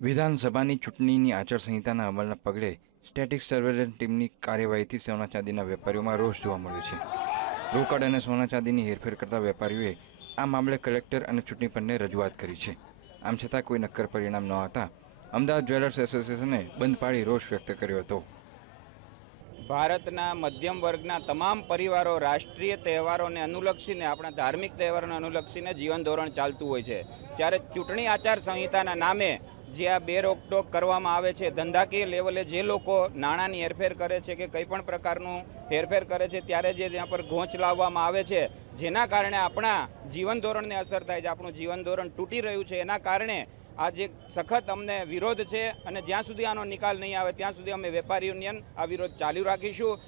વિધાનસભાની ચૂંટણીની આચારસંહિતાના અમલના પગલે સ્ટેટિક સર્વેલન્સ ટીમની કાર્યવાહીથી સોના ચાંદીના વેપારીઓમાં રોષ જોવા મળ્યો છે. રોકડ અને સોના ચાંદીની હેરફેર કરતા વેપારીઓએ આ મામલે કલેક્ટર અને ચૂંટણી પંચને રજૂઆત કરી છે. આમ છતાં કોઈ નક્કર પરિણામ ન આવતા અમદાવાદ જ્વેલર્સ એસોસિએશને બંધ પાડી રોષ વ્યક્ત કર્યો હતો. ભારતના મધ્યમ વર્ગના તમામ પરિવારો રાષ્ટ્રીય તહેવારોને અનુલક્ષીને, આપણા ધાર્મિક તહેવારોને અનુલક્ષીને જીવન ધોરણ ચાલતું હોય છે. ત્યારે ચૂંટણી આચાર સંહિતાના નામે જે આ બે રોકટોક કરવામાં આવે છે, ધંધાકીય લેવલે જે લોકો નાણાંની હેરફેર કરે છે કે કંઈ પણ પ્રકારનું હેરફેર કરે છે, ત્યારે જે ત્યાં પર ઘોંચ લાવવામાં આવે છે, જેના કારણે આપણા જીવન ધોરણને અસર થાય છે, આપણું જીવન ધોરણ તૂટી રહ્યું છે, એના કારણે આ જે સખત અમને વિરોધ છે અને જ્યાં સુધી આનો નિકાલ નહીં આવે, ત્યાં સુધી અમે વેપારી યુનિયન આ વિરોધ ચાલુ રાખીશું.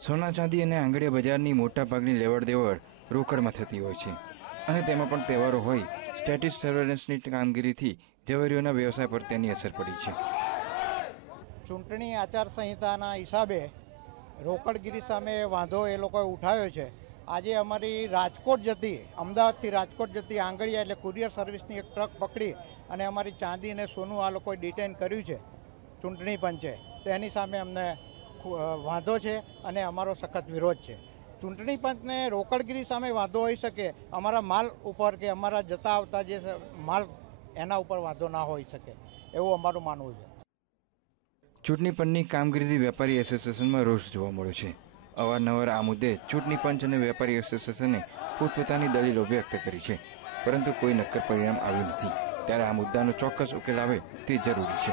સોના ચાંદી અને આંગળીયા બજારની મોટાભાગની લેવડ દેવડ રોકડમાં થતી હોય છે. અને તેમાં પણ તહેવારો હોય. સ્ટેટિસ સર્વેલન્સની કામગીરીથી ઝવેરીઓના વ્યવસાય પર તેની અસર પડી છે. ચૂંટણી આચારસંહિતાના હિસાબે રોકડગીરી સામે વાંધો એ લોકોએ ઉઠાવ્યો છે. આજે અમારી રાજકોટ જતી, અમદાવાદથી રાજકોટ જતી આંગળીયા એટલે કુરિયર સર્વિસની એક ટ્રક પકડી અને અમારી ચાંદી અને સોનું આ લોકોએ ડિટેન કર્યું છે ચૂંટણી પંચે. તો એની સામે અમને વાંધો છે અને અમારો સખત વિરોધ છે. ચૂંટણી પંચને રોકડગીરી સામે વાંધો હોઈ શકે, અમારા માલ ઉપર કે અમારા જતા આવતા જે માલ એના ઉપર વાંધો ના હોઈ શકે, એવું અમારું માનવું છે. ચૂંટણી પંચની કામગીરીથી વેપારી એસોસિએશનમાં રોષ જોવા મળ્યો છે. અવારનવાર આ મુદ્દે ચૂંટણી પંચ અને વેપારી એસોસિએશને પોતપોતાની દલીલો વ્યક્ત કરી છે, પરંતુ કોઈ નક્કર પરિણામ આવ્યું નથી. ત્યારે આ મુદ્દાનો ચોક્કસ ઉકેલ આવે તે જરૂરી છે.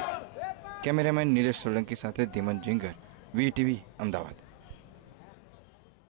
કેમેરામેન નિલેશ સોલંકી સાથે ધીમન જિંગર વીટીવી અમદાવાદ.